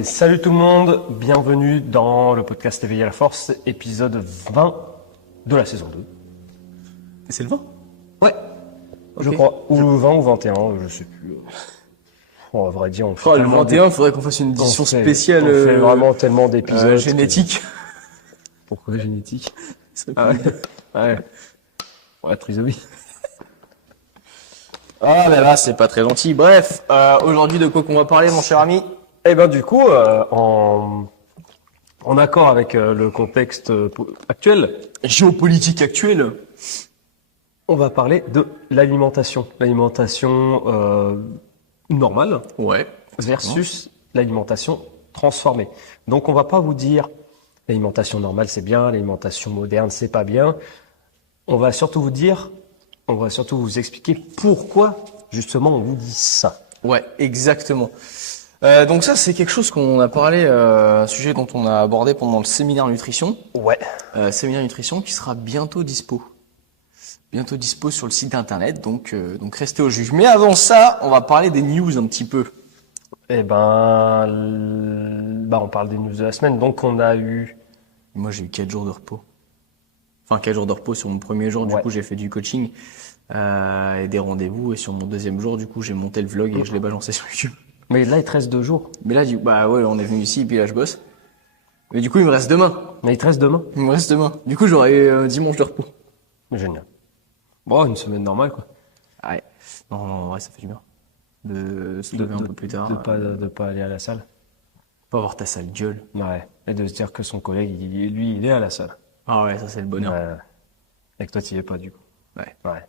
Et salut tout le monde, bienvenue dans le podcast Éveiller la Force, épisode 20 de la saison 2. Et c'est le 20? Ouais, Ok. je crois. Ou 20 ou 21, je sais plus. Bon, à vrai dire, on fait Le tellement 21, il faudrait qu'on fasse une édition spéciale. On fait vraiment tellement d'épisodes. Génétique. Pourquoi génétique? Ah ouais. Ouais. Ouais, trisomie. Ah ben là, c'est pas très gentil. Bref, aujourd'hui de quoi qu'on va parler, mon cher ami? Et ben du coup, en accord avec le contexte actuel, Géopolitique actuelle. on va parler de l'alimentation. L'alimentation normale Ouais. versus l'alimentation transformée. Donc on va pas vous dire l'alimentation normale c'est bien, l'alimentation moderne c'est pas bien. On va surtout vous expliquer pourquoi justement on vous dit ça. Ouais, exactement. Donc ça, c'est quelque chose qu'on a parlé, un sujet dont on a abordé pendant le séminaire nutrition. Ouais. Séminaire nutrition qui sera bientôt dispo. Bientôt dispo sur le site internet, donc restez au juge. Mais avant ça, on va parler des news un petit peu. Eh ben, on parle des news de la semaine. Donc on a eu. Moi, j'ai eu 4 jours de repos. Enfin, 4 jours de repos sur mon premier jour. Du coup, j'ai fait du coaching et des rendez-vous. Et sur mon deuxième jour, du coup, j'ai monté le vlog et je l'ai balancé sur YouTube. Mais là il te reste 2 jours. Mais là, bah ouais, on est venu ici et puis là, je bosse. Mais du coup, il me reste demain. Mais il te reste demain. Il me reste demain. Du coup, j'aurai dimanche de repos. Génial. Bon, une semaine normale quoi. Ouais. Non, ouais, ça fait du bien. De se lever un peu plus tard. De pas aller à la salle. Pas avoir ta sale gueule. Ouais. Et de se dire que son collègue, lui, il est à la salle. Ah ouais, ça c'est le bonheur. Ouais. Et que toi, tu y es pas, du coup. Ouais. Ouais.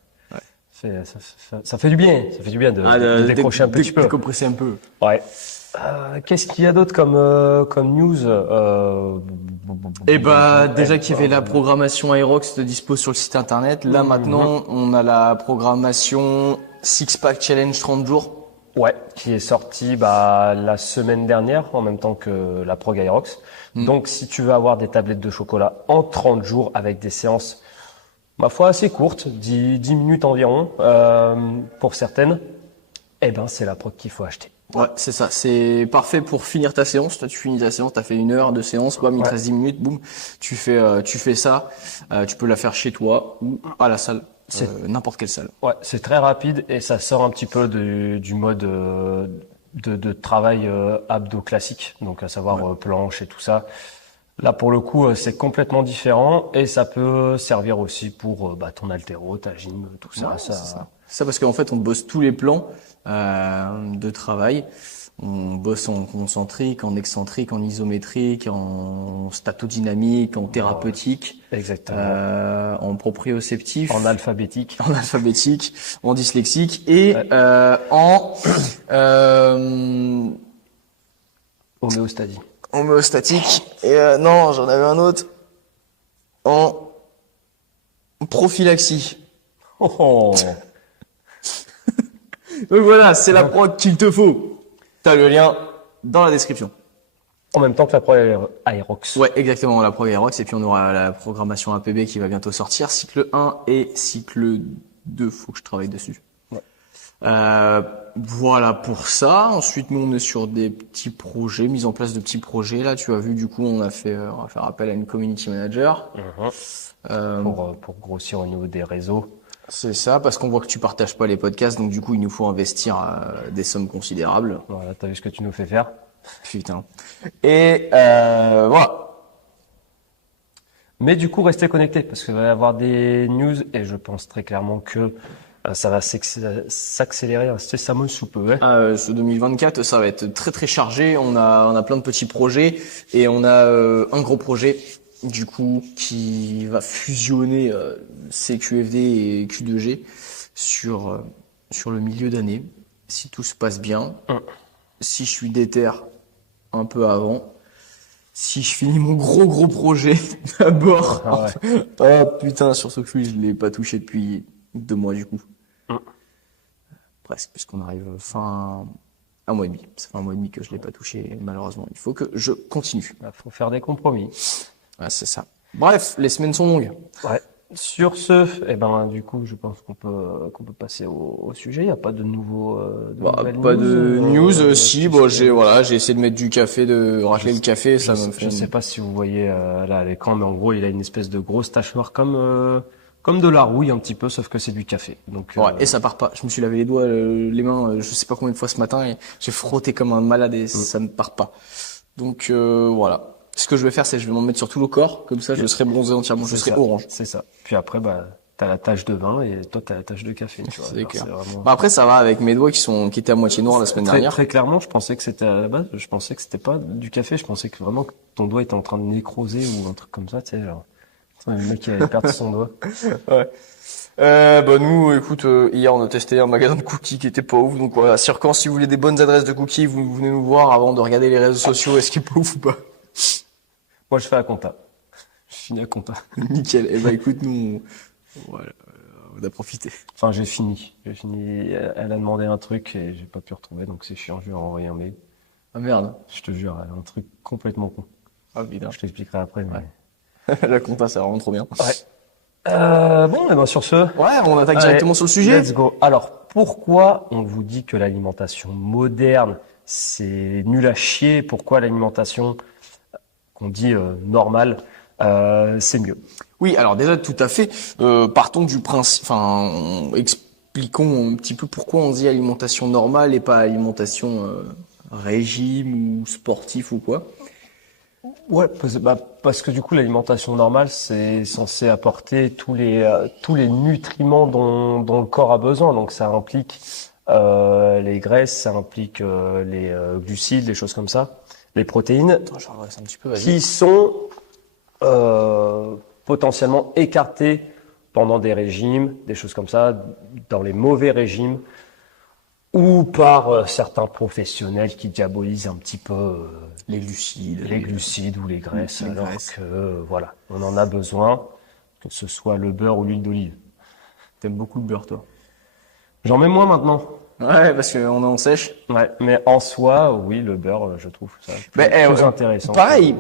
Ça fait du bien. Ça fait du bien de décrocher un petit peu. Décompresser un peu. Ouais. Qu'est-ce qu'il y a d'autre comme news Eh bah, déjà qu'il y avait la programmation Aerox de dispo sur le site internet. Là, maintenant, on a la programmation Six Pack Challenge 30 jours. Ouais, qui est sorti la semaine dernière, en même temps que la prog Aerox. Donc, si tu veux avoir des tablettes de chocolat en 30 jours avec des séances, ma foi, assez courtes, 10 minutes environ, pour certaines, eh ben, c'est la prog qu'il faut acheter. Ouais, c'est ça. C'est parfait pour finir ta séance. Toi, tu finis ta séance, t'as fait 1 heure de séance, bam, il te reste 10 minutes, boum. Tu fais ça. Tu peux la faire chez toi ou à la salle. N'importe quelle salle. Ouais, c'est très rapide et ça sort un petit peu du mode de travail abdo classique, donc à savoir planche et tout ça. Là, pour le coup, c'est complètement différent et ça peut servir aussi pour ton haltéro, ta gym, tout ça. Ouais, c'est ça parce qu'en fait, on bosse tous les plans de travail. On bosse en concentrique, en excentrique, en isométrique, en statodynamique, en thérapeutique, Exactement. en proprioceptif, En alphabétique, en dyslexique et en homéostasie. homéostatique. Et non, j'en avais un autre. En prophylaxie. Oh. Donc voilà, c'est la prog qu'il te faut. T'as le lien dans la description. En même temps que la prog Aerox. Ouais, exactement, la prog Aerox. Et puis on aura la programmation APB qui va bientôt sortir. Cycle 1 et cycle 2, faut que je travaille dessus. Ouais. Voilà pour ça. Ensuite, nous, on est sur des petits projets, mise en place de petits projets. Là, tu as vu, du coup, on va faire appel à une community manager. Pour grossir au niveau des réseaux. C'est ça, parce qu'on voit que tu partages pas les podcasts, donc du coup, il nous faut investir des sommes considérables. Voilà, t'as vu ce que tu nous fais faire. Putain. Et voilà. Mais du coup, restez connectés parce qu'il va y avoir des news et je pense très clairement que ça va s'accélérer incessamment sous peu. Ce 2024, ça va être très très chargé. On a plein de petits projets et on a un gros projet du coup qui va fusionner CQFD et Q2G sur le milieu d'année. Si tout se passe bien, si je suis déter un peu avant, si je finis mon gros projet d'abord. Ah ouais. Oh putain, surtout que lui, je l'ai pas touché depuis 2 mois du coup. Presque, puisqu'on arrive fin un mois et demi. Ça fait 1 mois et demi que je l'ai pas touché, malheureusement. Il faut que je continue. Faut faire des compromis. Ouais, c'est ça. Bref, les semaines sont longues. Ouais. Sur ce, eh ben, du coup, je pense qu'on peut passer au sujet. Il n'y a pas de nouvelles Pas de news, si, tu bon, sais. j'ai essayé de mettre du café, de racler le café, ça me fait Je sais pas si vous voyez là à l'écran, mais en gros, il a une espèce de grosse tache noire comme de la rouille un petit peu, sauf que c'est du café. Donc, Ouais, et ça part pas. Je me suis lavé les doigts, les mains, je sais pas combien de fois ce matin et j'ai frotté comme un malade et ça ne part pas. Donc voilà. Ce que je vais faire, c'est que je vais m'en mettre sur tout le corps, comme ça je serai bronzé entièrement, je c'est serai ça, orange. c'est ça. Puis après, bah, t'as la tache de vin et toi, t'as la tache de café. Tu vois. C'est Alors, clair. vraiment Bah après ça va avec mes doigts qui étaient à moitié noirs la semaine très, dernière. très clairement, je pensais que c'était à la base, je pensais que c'était pas du café, je pensais que vraiment que ton doigt était en train de nécroser ou un truc comme ça, tu sais, genre. Le mec qui allait perdre son doigt. Ouais. Bah nous, écoute, hier on a testé un magasin de cookies qui était pas ouf, donc voilà. Quand si vous voulez des bonnes adresses de cookies, vous venez nous voir avant de regarder les réseaux sociaux, est-ce qu'il est pas ouf ou pas. Moi, je fais la compta. Je finis la compta. Nickel. Et bah écoute, voilà, on a profité. Enfin, j'ai fini. J'ai fini. Elle a demandé un truc et j'ai pas pu retrouver, donc c'est chiant. Je lui ai envoyé un mail. Ah merde. Je te jure, un truc complètement con. Ah putain. Je t'expliquerai après. Mais... La compta, c'est vraiment trop bien. Ouais. Bon, et ben sur ce. Ouais, on attaque directement sur le sujet. Let's go. Alors, pourquoi on vous dit que l'alimentation moderne, c'est nul à chier? Pourquoi l'alimentation qu'on dit normale, c'est mieux? Oui, alors déjà tout à fait. Partons du principe, expliquons un petit peu pourquoi on dit alimentation normale et pas alimentation régime ou sportif ou quoi. Ouais, parce que du coup, l'alimentation normale, c'est censé apporter tous les nutriments dont le corps a besoin. Donc, ça implique les graisses, ça implique les glucides, les choses comme ça, les protéines, Attends, je redresse un petit peu, vas-y. qui sont potentiellement écartées pendant des régimes, des choses comme ça, dans les mauvais régimes, ou par certains professionnels qui diabolisent un petit peu Les glucides. les glucides ou les graisses, les alors graisses. que voilà, on en a besoin, que ce soit le beurre ou l'huile d'olive. T'aimes beaucoup le beurre, toi. J'en mets moins maintenant. Ouais, parce qu'on est en sèche. Ouais, mais en soi, oui, le beurre, je trouve ça plus, Ben, plus intéressant. Pareil.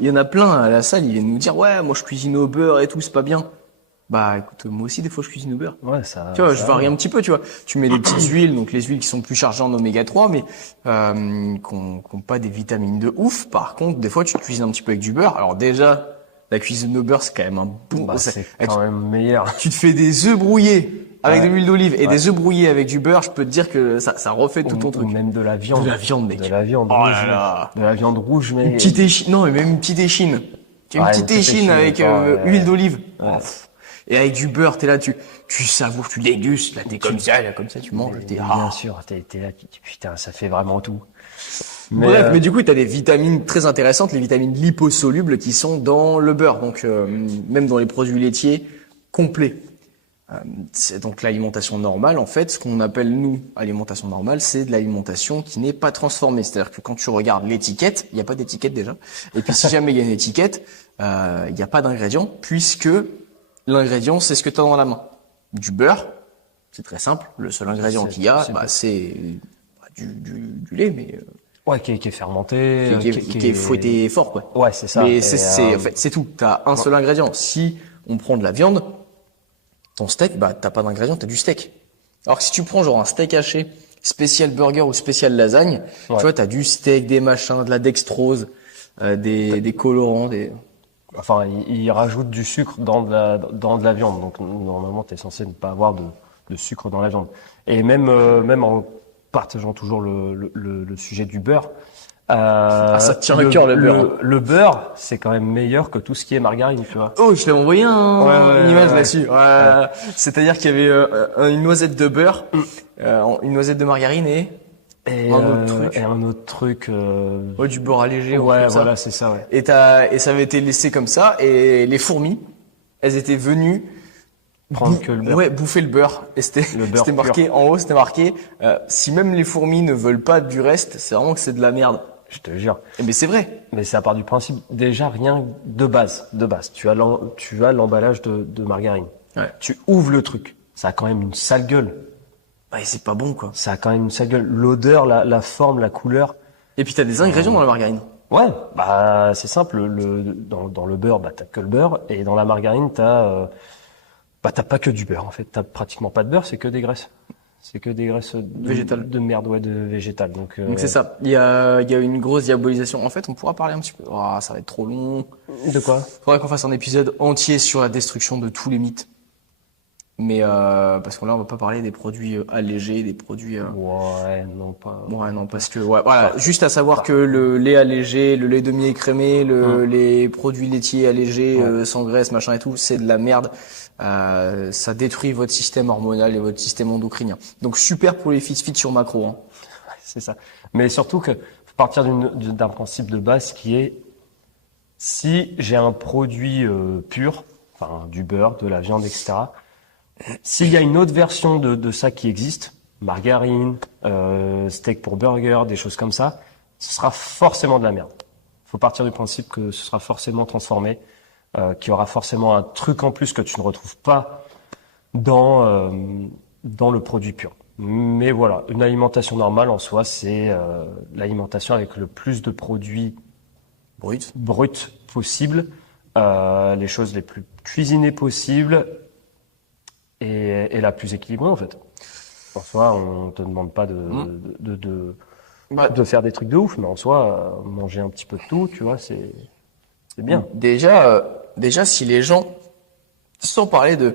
Il y en a plein à la salle, ils viennent nous dire, ouais, moi je cuisine au beurre et tout, c'est pas bien. Bah, écoute, moi aussi, des fois, je cuisine au beurre. Ouais, ça. Tu vois, ça je varie un petit peu, tu vois. Tu mets des petites huiles, donc les huiles qui sont plus chargées en oméga 3, mais qu'on pas des vitamines de ouf. Par contre, des fois, tu cuisines un petit peu avec du beurre. Alors déjà, la cuisine au beurre, c'est quand même un bon. Bah, c'est quand même meilleur. Tu te fais des œufs brouillés avec Ouais. de l'huile d'olive et Ouais. des œufs brouillés avec du beurre. Je peux te dire que ça refait tout ton Ou truc. même de la viande. De la viande, mec. De la viande Oh rouge. là là. De la viande rouge, mais. Une petite échine, non, mais même une petite échine. Tu as une Ouais, petite une petite échine échine, avec ouais. huile d'olive. Ouais. Oh, pff. Et avec du beurre, t'es là, tu savoures, tu dégustes, là, t'es comme ça, tu manges, t'es Bien sûr, t'es là, putain, ça fait vraiment tout. Mais, Bref, mais du coup, t'as des vitamines très intéressantes, les vitamines liposolubles qui sont dans le beurre, donc même dans les produits laitiers complets. C'est donc l'alimentation normale, en fait, ce qu'on appelle nous alimentation normale, c'est de l'alimentation qui n'est pas transformée. C'est-à-dire que quand tu regardes l'étiquette, il n'y a pas d'étiquette déjà. Et puis si jamais il y a une étiquette, il n'y a pas d'ingrédient, puisque l'ingrédient, c'est ce que tu as dans la main. Du beurre, c'est très simple. Le seul ingrédient qu'il y a, c'est du lait, mais ouais, qui est fermenté, qui est fouetté fort, quoi. Ouais, c'est ça. Mais Et, en fait, c'est tout. T'as un seul ingrédient. Si on prend de la viande, ton steak, bah t'as pas d'ingrédient, t'as du steak. Alors que si tu prends genre un steak haché, spécial burger ou spécial lasagne, tu vois, t'as du steak, des machins, de la dextrose, des colorants, Enfin, il rajoute du sucre dans de la viande, donc normalement t'es censé ne pas avoir de sucre dans la viande. Et même en partageant toujours le sujet du beurre. Ça te tient à cœur, le beurre. Le beurre, c'est quand même meilleur que tout ce qui est margarine, tu vois. Oh, je t'ai envoyé une image ouais. là-dessus. Ouais. C'est-à-dire qu'il y avait une noisette de beurre, une noisette de margarine et un autre truc. Ouais, du beurre allégé. Ouais, comme ça. voilà, c'est ça, ouais. Et ça avait été laissé comme ça, et les fourmis, elles étaient venues Prendre que le beurre. ouais, bouffer le beurre. Et Le beurre c'était marqué en haut, c'était marqué si même les fourmis ne veulent pas du reste, c'est vraiment que c'est de la merde. Je te jure. Mais c'est vrai. Mais ça part du principe, déjà rien de base. Tu as l'emballage de margarine. Ouais. Tu ouvres le truc. Ça a quand même une sale gueule. Ouais, c'est pas bon, quoi. Ça a quand même une sale gueule. L'odeur, la forme, la couleur. Et puis t'as des ingrédients dans la margarine. Ouais, bah c'est simple. Dans le beurre, bah t'as que le beurre, et dans la margarine, t'as pas que du beurre en fait. T'as pratiquement pas de beurre, c'est que des graisses. C'est que des graisses Végétal. de merde, ouais, de végétal. Donc c'est ça. Il y a une grosse diabolisation. En fait, on pourra parler un petit peu. Ah, ça va être trop long. de quoi? Faudrait qu'on fasse un épisode entier sur la destruction de tous les mythes. Mais parce que là, on va pas parler des produits allégés, des produits. Ouais, non pas. Ouais, non, parce que ouais, voilà. Pas- Juste à savoir pas. que le lait allégé, le lait demi-écrémé, Hum, les produits laitiers allégés, ouais, sans graisse, machin et tout, c'est de la merde. Ça détruit votre système hormonal et votre système endocrinien. Donc super pour les fils fit sur macro. Hein. c'est ça. Mais surtout que faut partir d'un principe de base qui est si j'ai un produit pur, enfin du beurre, de la viande, etc. S'il y a une autre version de ça qui existe, margarine, steak pour burger, des choses comme ça, ce sera forcément de la merde. Faut partir du principe que ce sera forcément transformé, qu'il y aura forcément un truc en plus que tu ne retrouves pas dans le produit pur. Mais voilà, une alimentation normale en soi, c'est l'alimentation avec le plus de produits Brut. bruts possible, les choses les plus cuisinées possibles et la plus équilibrée en fait. En soi, on te demande pas Bah, de faire des trucs de ouf, mais en soi, manger un petit peu de tout, tu vois, c'est bien. déjà, si les gens, sans parler de,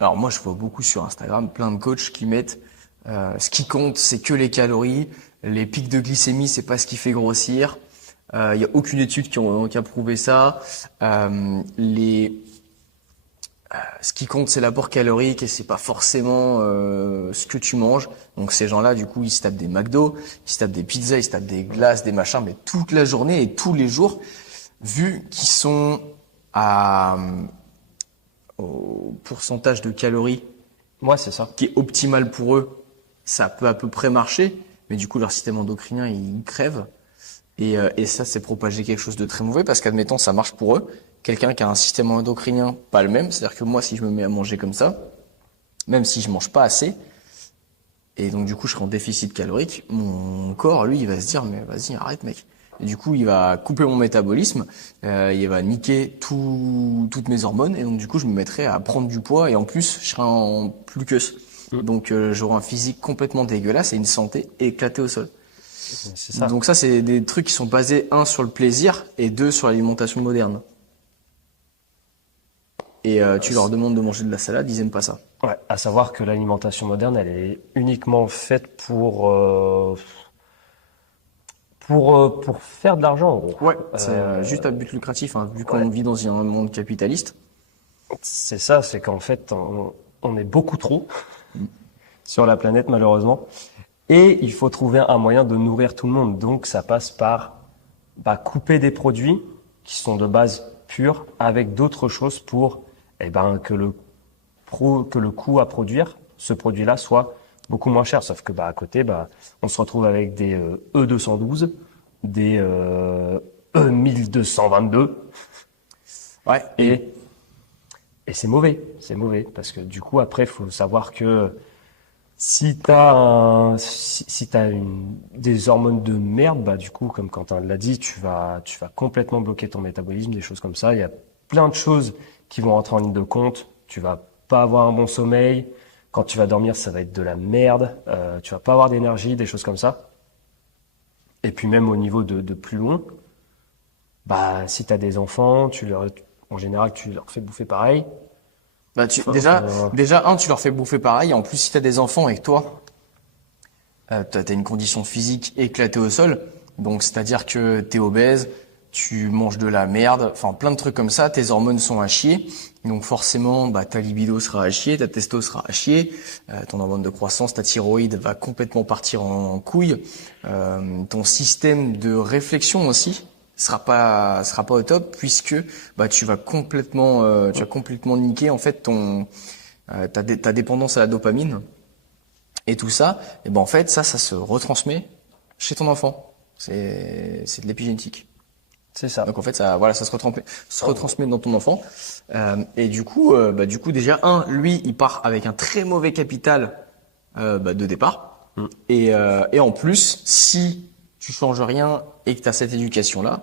alors moi je vois beaucoup sur Instagram plein de coachs qui mettent, ce qui compte c'est que les calories, les pics de glycémie c'est pas ce qui fait grossir, il y a aucune étude qui a prouvé ça, ce qui compte c'est l'apport calorique et c'est pas forcément ce que tu manges. Donc ces gens-là du coup ils se tapent des McDo, ils se tapent des pizzas, ils se tapent des glaces, des machins, mais toute la journée et tous les jours, vu qu'ils sont à au pourcentage de calories Moi, c'est ça. qui est optimal pour eux, ça peut à peu près marcher, mais du coup leur système endocrinien il crève et ça c'est propager quelque chose de très mauvais parce qu'admettons ça marche pour eux, quelqu'un qui a un système endocrinien pas le même, c'est-à-dire que moi si je me mets à manger comme ça, même si je mange pas assez et donc du coup je serai en déficit calorique, mon corps lui il va se dire mais vas-y arrête mec. Et du coup, il va couper mon métabolisme, il va niquer toutes mes hormones, et donc du coup, je me mettrai à prendre du poids, et en plus, je serai en plus que. Donc, j'aurai un physique complètement dégueulasse et une santé éclatée au sol. C'est ça. Donc ça, c'est des trucs qui sont basés, un, sur le plaisir, et deux, sur l'alimentation moderne. Et tu leur demandes de manger de la salade, ils aiment pas ça. Ouais, à savoir que l'alimentation moderne, elle est uniquement faite pour faire de l'argent, en gros. Ouais, c'est juste à but lucratif, hein, vu qu'on vit dans un monde capitaliste. C'est ça, c'est qu'en fait, on est beaucoup trop sur la planète, malheureusement. Et il faut trouver un moyen de nourrir tout le monde. Donc, ça passe par couper des produits qui sont de base pure avec d'autres choses pour que le coût à produire ce produit-là soit beaucoup moins cher. Sauf que à côté, on se retrouve avec des E212, des E1222 Ouais. et c'est mauvais. C'est mauvais parce que du coup après, il faut savoir que si t'as des hormones de merde, du coup, comme Quentin l'a dit, tu vas complètement bloquer ton métabolisme, des choses comme ça. Il y a plein de choses qui vont rentrer en ligne de compte. Tu vas pas avoir un bon sommeil. Quand tu vas dormir, ça va être de la merde. Tu vas pas avoir d'énergie, des choses comme ça. Et puis même au niveau de plus loin, si t'as des enfants, en général, tu leur fais bouffer pareil. Déjà, tu leur fais bouffer pareil. En plus, si t'as des enfants et que toi, t'as une condition physique éclatée au sol, donc c'est-à-dire que t'es obèse, tu manges de la merde, enfin plein de trucs comme ça, tes hormones sont à chier, donc forcément, ta libido sera à chier, ta testo sera à chier, ton hormone de croissance, ta thyroïde va complètement partir en couille, ton système de réflexion aussi sera pas au top puisque tu vas complètement niquer en fait ta dépendance à la dopamine et tout ça et en fait ça se retransmet chez ton enfant, c'est de l'épigénétique. C'est ça. Donc en fait ça se retransmet dans ton enfant et du coup déjà lui il part avec un très mauvais capital de départ et en plus si tu changes rien et que tu as cette éducation-là,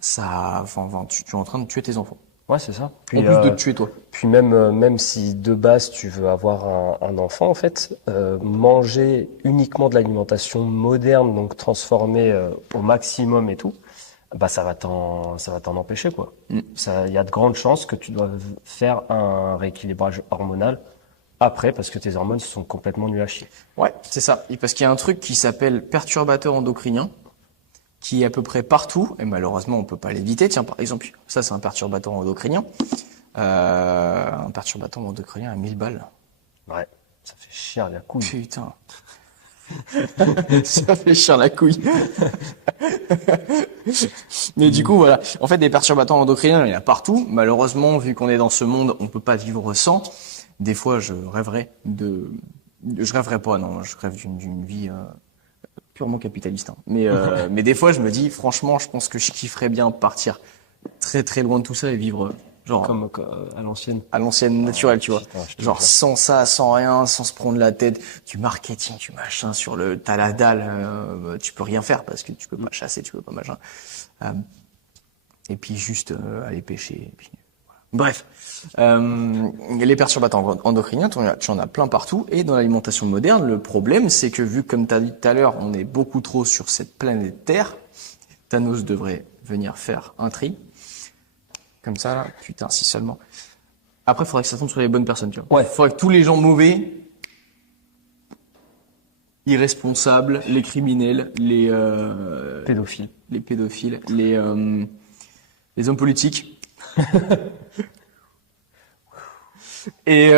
tu es en train de tuer tes enfants. Ouais, c'est ça. En Puis, plus de te tuer toi. puis même si de base tu veux avoir un enfant, en fait, manger uniquement de l'alimentation moderne, donc transformée au maximum et tout, bah ça va t'en empêcher quoi. Il y a de grandes chances que tu doives faire un rééquilibrage hormonal après parce que tes hormones sont complètement nulles à chier. Ouais, c'est ça. Et parce qu'il y a un truc qui s'appelle perturbateur endocrinien, qui est à peu près partout, et malheureusement on peut pas l'éviter. Tiens, par exemple, ça c'est un perturbateur endocrinien. Un perturbateur endocrinien à 1000 balles. Ouais, ça fait chier la couille. Putain. Ça fait chier la couille. Mais du coup, voilà. En fait, des perturbateurs endocriniens, il y en a partout. Malheureusement, vu qu'on est dans ce monde, on peut pas vivre sans. Des fois, je rêverais pas, non, je rêve d'une vie purement capitaliste. Hein. Mais des fois, je me dis, franchement, je pense que je kifferais bien partir très très loin de tout ça et vivre genre Comme à l'ancienne naturelle, tu vois. Putain, je te Genre jure. sans ça, sans rien, sans se prendre la tête, du marketing, du machin t'as la dalle, tu peux rien faire parce que tu peux pas chasser, tu peux pas machin. Et puis juste aller pêcher. Et puis, voilà. Bref, les perturbateurs endocriniens, tu en as plein partout. Et dans l'alimentation moderne, le problème, c'est que vu comme tu as dit tout à l'heure, on est beaucoup trop sur cette planète Terre, Thanos devrait venir faire un tri. Comme ça, là, putain, si seulement. Après, il faudrait que ça tombe sur les bonnes personnes, tu vois. Ouais. Il faudrait que tous les gens mauvais, irresponsables, les criminels, les Pédophile. les hommes politiques. Et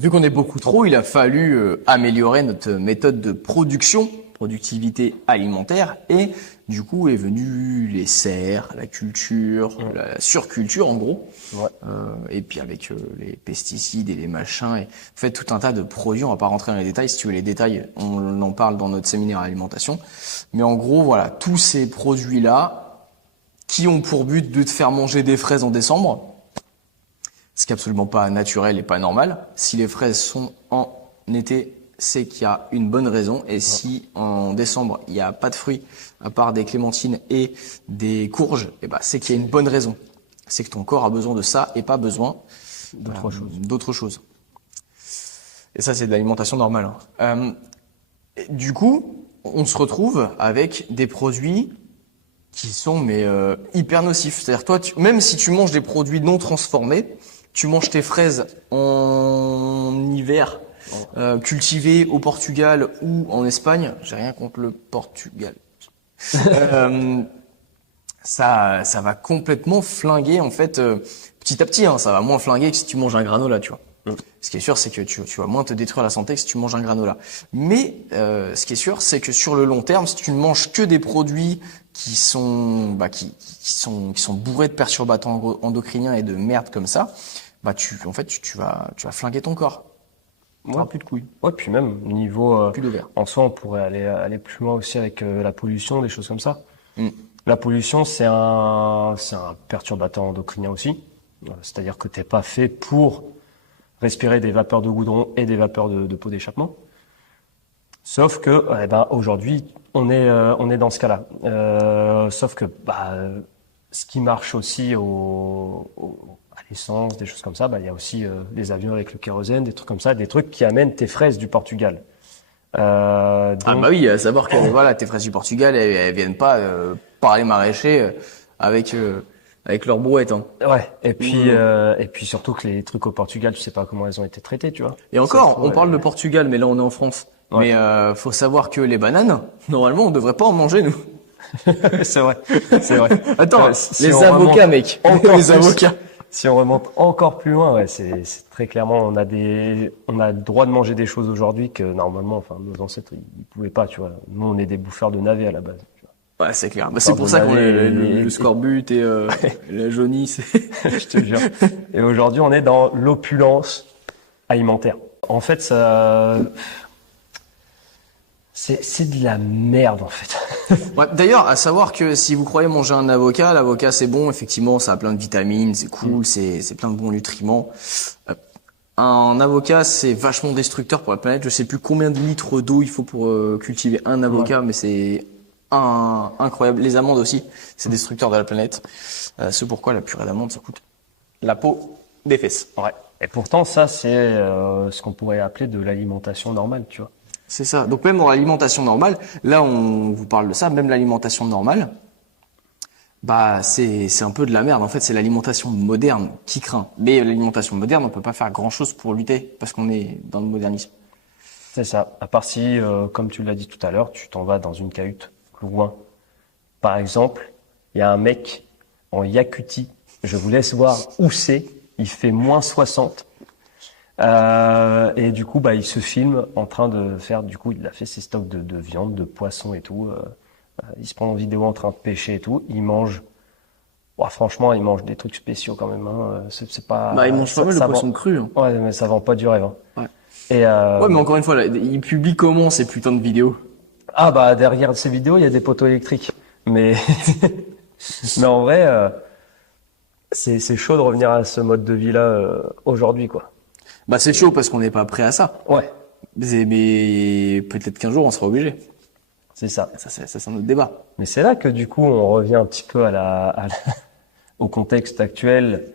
vu qu'on est beaucoup trop, il a fallu améliorer notre méthode de productivité alimentaire, et du coup est venu les serres, la culture, la surculture en gros, Ouais. et puis avec les pesticides et les machins, et en fait tout un tas de produits. On va pas rentrer dans les détails. Si tu veux les détails, on en parle dans notre séminaire alimentation. Mais en gros, voilà, tous ces produits-là qui ont pour but de te faire manger des fraises en décembre. Ce qui est absolument pas naturel et pas normal. Si les fraises sont en été, c'est qu'il y a une bonne raison. Et si en décembre, il n'y a pas de fruits, à part des clémentines et des courges, eh ben, c'est qu'il y a une bonne raison. C'est que ton corps a besoin de ça et pas besoin d'autre chose. Et ça, c'est de l'alimentation normale. Hein. Du coup, on se retrouve avec des produits qui sont hyper nocifs. C'est-à-dire, toi, même si tu manges des produits non transformés, tu manges tes fraises en hiver, cultivées au Portugal ou en Espagne. J'ai rien contre le Portugal. Ça va complètement flinguer, en fait, petit à petit. Hein, ça va moins flinguer que si tu manges un granola, tu vois. Ce qui est sûr, c'est que tu vas moins te détruire la santé que si tu manges un granola. Mais ce qui est sûr, c'est que sur le long terme, si tu ne manges que des produits qui sont bourrés de perturbateurs endocriniens et de merde comme ça, tu vas flinguer ton corps. Tu n'auras plus de couilles. Ouais, puis même niveau Plus d'ovaires. en soi, on pourrait aller plus loin aussi avec la pollution, des choses comme ça. La pollution, c'est un perturbateur endocrinien aussi. C'est-à-dire que t'es pas fait pour respirer des vapeurs de goudron et des vapeurs de peau d'échappement. Sauf que, aujourd'hui, on est dans ce cas-là. Sauf que, ce qui marche aussi à l'essence, des choses comme ça, il y a aussi les avions avec le kérosène, des trucs comme ça, des trucs qui amènent tes fraises du Portugal. Oui, à savoir que voilà, tes fraises du Portugal, elles viennent pas par les maraîchers avec leur brouette. Hein. Ouais. Et puis surtout que les trucs au Portugal, tu sais pas comment elles ont été traitées, tu vois. Et encore, on parle de Portugal, mais là on est en France. Ouais. Mais faut savoir que les bananes, normalement, on devrait pas en manger nous. C'est vrai. Attends, Si les on avocats, remonte mec. encore Les plus, avocats. Si on remonte encore plus loin, ouais, c'est très clairement, on a le droit de manger des choses aujourd'hui que normalement, nos ancêtres, ils pouvaient pas, tu vois. Nous, on est des bouffeurs de navets à la base. Tu vois. Ouais, c'est clair. C'est pour ça qu'on a le scorbut et la jaunisse. Je te jure. Et aujourd'hui, on est dans l'opulence alimentaire. En fait, c'est de la merde, en fait. Ouais, d'ailleurs, à savoir que si vous croyez manger un avocat, l'avocat c'est bon, effectivement, ça a plein de vitamines, c'est cool, c'est plein de bons nutriments. Un avocat, c'est vachement destructeur pour la planète. Je sais plus combien de litres d'eau il faut pour cultiver un avocat, mais c'est incroyables. Les amandes aussi, c'est destructeur de la planète. C'est pourquoi la purée d'amande, ça coûte la peau des fesses. Ouais. Et pourtant, ça, c'est ce qu'on pourrait appeler de l'alimentation normale, tu vois. C'est ça. Donc même dans l'alimentation normale, là on vous parle de ça, même l'alimentation normale, bah c'est un peu de la merde. En fait, c'est l'alimentation moderne qui craint. Mais l'alimentation moderne, on peut pas faire grand-chose pour lutter parce qu'on est dans le modernisme. C'est ça. À part si, comme tu l'as dit tout à l'heure, tu t'en vas dans une cahute loin. Par exemple, il y a un mec en Yakutie. Je vous laisse voir où c'est. Il fait -60. Et du coup, bah, il se filme en train de faire, du coup, il a fait ses stocks de viande, de poisson et tout. Il se prend en vidéo en train de pêcher et tout. Il mange, ouais, franchement, il mange des trucs spéciaux quand même, hein. C'est pas, Bah il mange pas mal de ça poisson vend, cru. Hein. ouais, mais ça vend pas du rêve, hein. Ouais. Et, Ouais, mais encore une fois, là, il publie comment ces putains de vidéos? ah, bah, derrière ces vidéos, il y a des poteaux électriques. Mais, mais en vrai, c'est chaud de revenir à ce mode de vie-là, aujourd'hui, quoi. Bah c'est chaud parce qu'on n'est pas prêt à ça. Ouais, Mais peut-être qu'un jour on sera obligé. c'est ça. Ça c'est un autre débat. Mais c'est là que du coup on revient un petit peu au contexte actuel,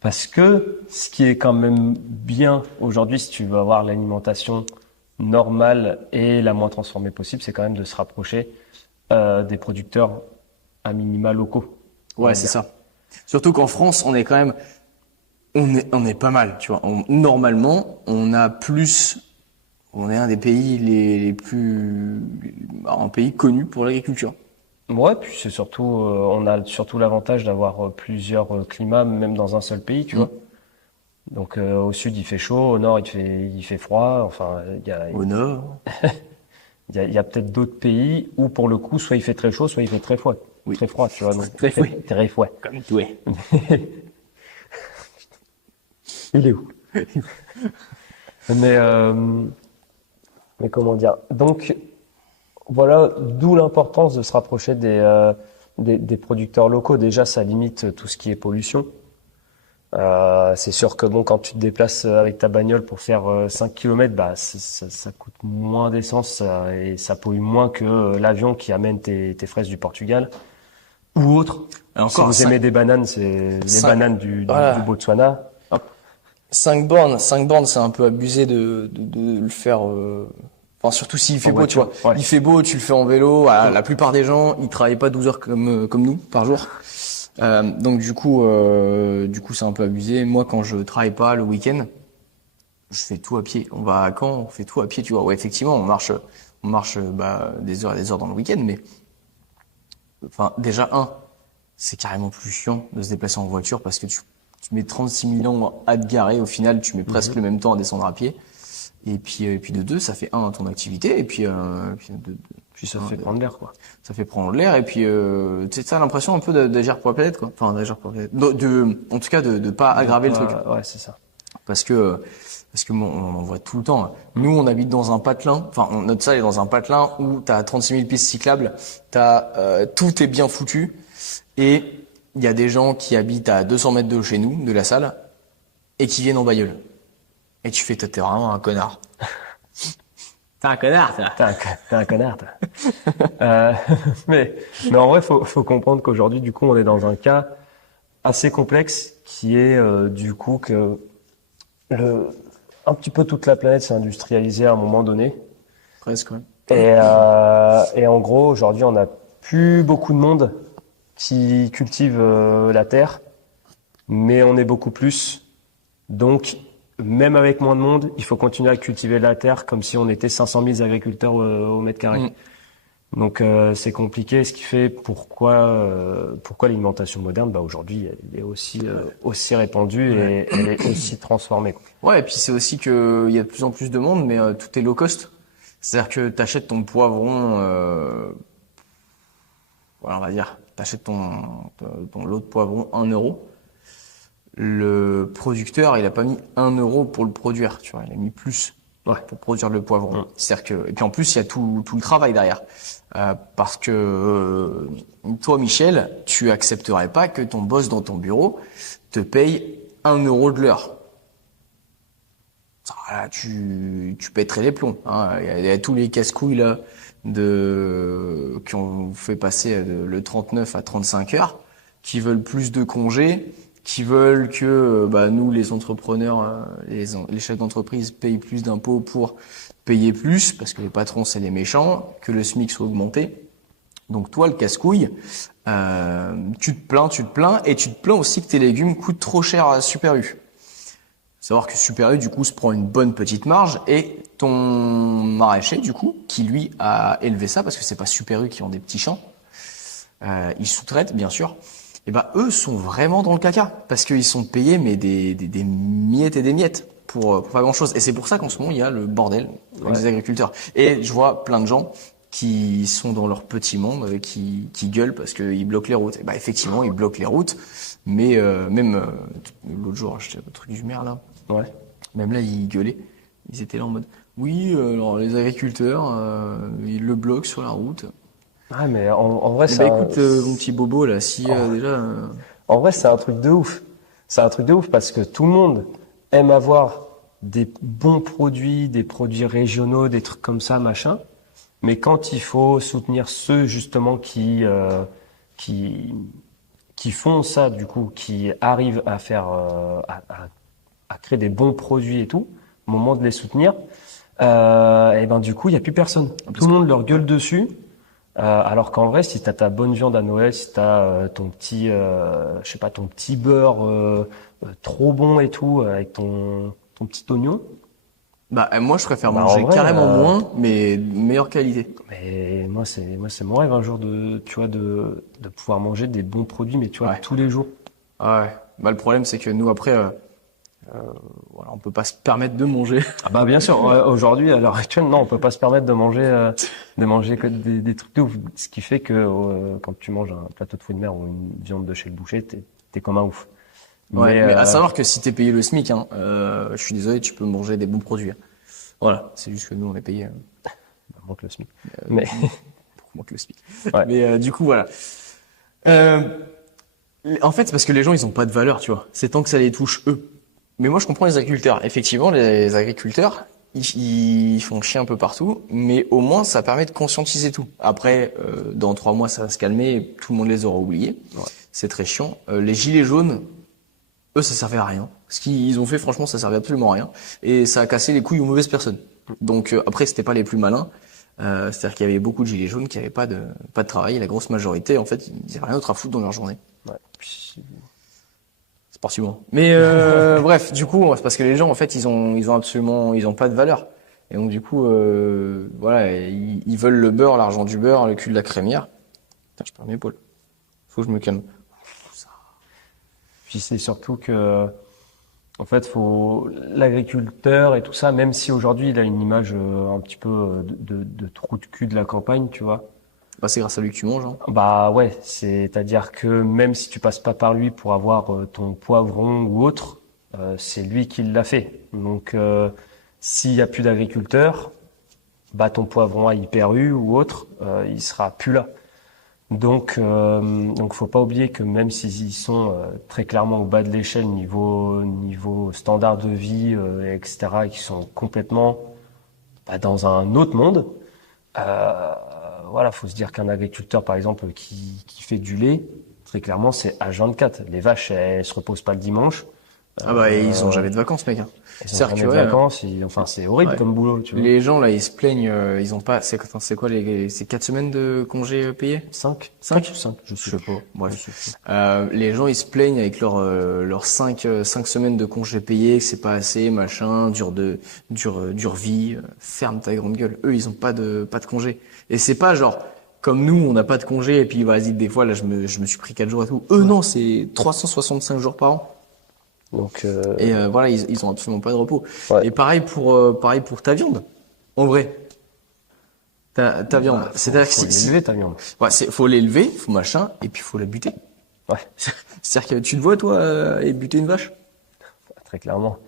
parce que ce qui est quand même bien aujourd'hui, si tu veux avoir l'alimentation normale et la moins transformée possible, c'est quand même de se rapprocher des producteurs à minima locaux. Ouais, c'est ça. Surtout qu'en France, on est quand même, on est pas mal, tu vois. Normalement, on a plus, on est un des pays les plus, un pays connu pour l'agriculture. Ouais, puis c'est surtout, on a surtout l'avantage d'avoir plusieurs climats, même dans un seul pays, tu vois. Donc au sud il fait chaud, au nord il fait froid. Enfin, Au nord. il y a peut-être d'autres pays où pour le coup soit il fait très chaud, soit il fait très froid. Oui. Très froid, tu vois. Donc, Très froid. Très froid. Comme tout est. Il est où? Mais mais comment dire? Donc voilà, d'où l'importance de se rapprocher des producteurs locaux. Déjà, ça limite tout ce qui est pollution. C'est sûr que bon, quand tu te déplaces avec ta bagnole pour faire 5 km, bah ça coûte moins d'essence, et ça pollue moins que l'avion qui amène tes fraises du Portugal ou autre. Et encore, si vous 5 aimez des bananes, c'est les bananes du Botswana. 5 bornes, c'est un peu abusé de le faire. Enfin, surtout s'il fait En beau, tu vois. voiture, ouais. Il fait beau, tu le fais en vélo. Voilà, la plupart des gens, ils travaillent pas 12 heures comme nous par jour. Donc du coup, c'est un peu abusé. Moi, quand je travaille pas le week-end, je fais tout à pied. On va à Caen, on fait tout à pied, tu vois. Ouais, effectivement, on marche bah, des heures et des heures dans le week-end, mais enfin, déjà c'est carrément plus chiant de se déplacer en voiture parce que tu mets 36 000 ans à te garer. Au final, tu mets presque le même temps à descendre à pied. Et puis de deux, ça fait ton activité, et puis Puis ça fait prendre l'air, quoi. ça fait prendre l'air, et puis tu sais, t'as l'impression un peu d'agir pour la planète, quoi. Enfin, d'agir pour la planète. En tout cas, de pas aggraver le truc. Ouais, c'est ça. Parce que bon, on en voit tout le temps. Nous, on habite dans un patelin. Enfin, notre salle est dans un patelin où t'as 36 000 pistes cyclables. Tout est bien foutu. Et il y a des gens qui habitent à 200 mètres de chez nous, de la salle, et qui viennent en bagnole. Et tu fais, toi, t'es vraiment un connard. T'es un connard, toi. T'es un connard, toi. Mais en vrai, faut comprendre qu'aujourd'hui, du coup, on est dans un cas assez complexe qui est, du coup, que un petit peu toute la planète s'est industrialisée à un moment donné. Presque, ouais. Et en gros, aujourd'hui, on n'a plus beaucoup de monde qui cultive la terre, mais on est beaucoup plus. Donc, même avec moins de monde, il faut continuer à cultiver la terre comme si on était 500 000 agriculteurs au mètre carré. Donc c'est compliqué, ce qui fait pourquoi l'alimentation moderne, bah aujourd'hui, elle est aussi répandue et elle est aussi transformée, quoi. Ouais, et puis c'est aussi que il y a de plus en plus de monde, mais tout est low cost. C'est-à-dire que t'achètes ton poivron, voilà, on va dire, t'achètes ton lot de poivron 1 euro. Le producteur, il a pas mis 1 euro pour le produire, tu vois, il a mis plus pour produire le poivron. C'est-à-dire que, et puis en plus, il y a tout le travail derrière. Parce que toi, Michel, tu accepterais pas que ton boss dans ton bureau te paye 1 euro de l'heure. Ça n'a voilà, tu pèterais les plombs. Hein. Il y a tous les casse-couilles là qui ont fait passer le 39 à 35 heures, qui veulent plus de congés, qui veulent que nous les entrepreneurs, les chefs d'entreprise payent plus d'impôts pour payer plus, parce que les patrons c'est les méchants, que le SMIC soit augmenté. Donc toi, le casse-couille, tu te plains, et tu te plains aussi que tes légumes coûtent trop cher à Super U. Savoir que Super U, du coup, se prend une bonne petite marge, et ton maraîcher, du coup, qui lui a élevé ça, parce que c'est pas Super U qui ont des petits champs, ils sous-traitent, bien sûr, et eux sont vraiment dans le caca, parce qu'ils sont payés, mais des miettes et des miettes pour pas grand-chose. Et c'est pour ça qu'en ce moment, il y a le bordel avec les agriculteurs. Et je vois plein de gens qui sont dans leur petit monde, qui gueulent parce qu'ils bloquent les routes. Et effectivement, ils bloquent les routes, mais même l'autre jour, j'étais au truc du maire là. Ouais. Même là, ils gueulaient. Ils étaient là en mode oui, alors les agriculteurs, ils le bloquent sur la route. Ah, mais en vrai, écoute, mon petit bobo là, si déjà. En vrai, c'est un truc de ouf. C'est un truc de ouf parce que tout le monde aime avoir des bons produits, des produits régionaux, des trucs comme ça, machin. Mais quand il faut soutenir ceux justement qui font ça, du coup, qui arrivent à faire à créer des bons produits et tout, au moment de les soutenir, et du coup, il y a plus personne. Tout le monde leur gueule dessus. Alors qu'en vrai, si t'as ta bonne viande à Noël, si t'as ton petit, ton petit beurre trop bon et tout, avec ton petit oignon. Moi, je préfère manger carrément moins, mais meilleure qualité. Mais moi, c'est mon rêve un jour de pouvoir manger des bons produits, mais tu vois, tous les jours. Ouais. Le problème, c'est que nous, après, on peut pas se permettre de manger. Ah bien sûr. Aujourd'hui, à l'heure actuelle, non, on peut pas se permettre de manger que des trucs de ouf. Ce qui fait que quand tu manges un plateau de fruits de mer ou une viande de chez le boucher, t'es comme un ouf. Mais à savoir que si t'es payé le SMIC, je suis désolé, tu peux manger des bons produits. Voilà, c'est juste que nous on est payé. Moins que le SMIC. Mais beaucoup moins que le SMIC. Ouais. Mais du coup voilà. En fait, c'est parce que les gens ils ont pas de valeur, tu vois. C'est tant que ça les touche eux. Mais moi je comprends les agriculteurs. Effectivement, les agriculteurs ils font chier un peu partout, mais au moins ça permet de conscientiser tout. Après, dans 3 mois ça va se calmer, tout le monde les aura oubliés. Ouais. C'est très chiant. Les gilets jaunes. Eux, ça servait à rien. Ce qu'ils ont fait, franchement, ça servait absolument à rien. Et ça a cassé les couilles aux mauvaises personnes. Donc après, c'était pas les plus malins. C'est-à-dire qu'il y avait beaucoup de gilets jaunes qui avaient pas de travail. Et la grosse majorité, en fait, ils avaient rien d'autre à foutre dans leur journée. Ouais. Sportivement. Mais bref, du coup, c'est parce que les gens, en fait, ils ont pas de valeur. Et donc du coup, ils veulent le beurre, l'argent du beurre, le cul de la crémière. Putain, je perds mes épaules. Faut que je me calme. Puis c'est surtout que, en fait, l'agriculteur et tout ça, même si aujourd'hui il a une image un petit peu de trou de cul de la campagne, tu vois. C'est grâce à lui que tu manges. Ouais, c'est-à-dire que même si tu passes pas par lui pour avoir ton poivron ou autre, c'est lui qui l'a fait. Donc, s'il y a plus d'agriculteurs, ton poivron à Hyper U ou autre, il sera plus là. Donc, faut pas oublier que même s'ils sont très clairement au bas de l'échelle niveau standard de vie, etc., et qui sont complètement dans un autre monde, faut se dire qu'un agriculteur, par exemple, qui fait du lait, très clairement, c'est H24. Les vaches, elles se reposent pas le dimanche. Ils ont jamais de vacances, mec. Ils ont jamais de vacances. C'est horrible comme boulot, tu vois. Les gens, là, ils se plaignent, ils ont pas, c'est quoi c'est 4 semaines de congés payés? 5, je sais pas. Bref. Les gens, ils se plaignent avec leurs 5 semaines de congés payés, que c'est pas assez, machin, dure vie, ferme ta grande gueule. Eux, ils ont pas de congés. Et c'est pas genre, comme nous, on n'a pas de congés, et puis vas-y, des fois, là, je me suis pris 4 jours et tout. Eux, non, c'est 365 jours par an. Donc ils ont absolument pas de repos. Ouais. Et pareil pour ta viande. En vrai, ta viande, c'est-à-dire faut l'élever ta viande. Ouais, faut l'élever, faut machin, et puis faut la buter. Ouais. C'est-à-dire que tu te vois toi et buter une vache. Très clairement.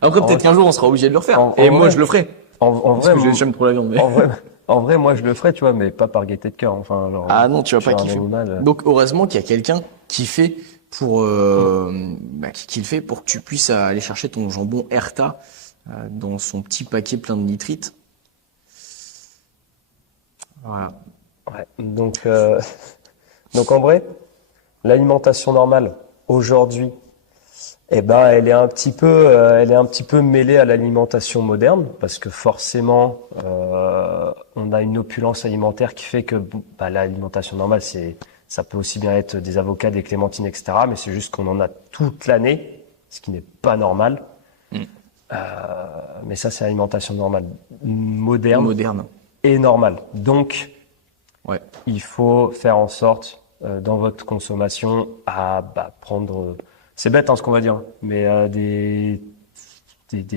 Après peut-être qu'un jour on sera obligé de le refaire. Moi je le ferai. En vrai, parce que j'aime trop la viande. Mais... En vrai, moi je le ferai, tu vois, mais pas par gaieté de cœur. Enfin, genre, non, tu vas pas kiffer. Donc heureusement qu'il y a quelqu'un qui fait qui le fait pour que tu puisses aller chercher ton jambon Herta dans son petit paquet plein de nitrites. Voilà. Ouais. Donc en vrai, l'alimentation normale aujourd'hui, eh ben, elle est un petit peu mêlée à l'alimentation moderne parce que forcément, on a une opulence alimentaire qui fait que l'alimentation normale, ça peut aussi bien être des avocats, des clémentines, etc. Mais c'est juste qu'on en a toute l'année, ce qui n'est pas normal. Mais ça, c'est l'alimentation normale, moderne et normale. Donc, ouais. Il faut faire en sorte dans votre consommation à prendre. C'est bête, ce qu'on va dire, mais des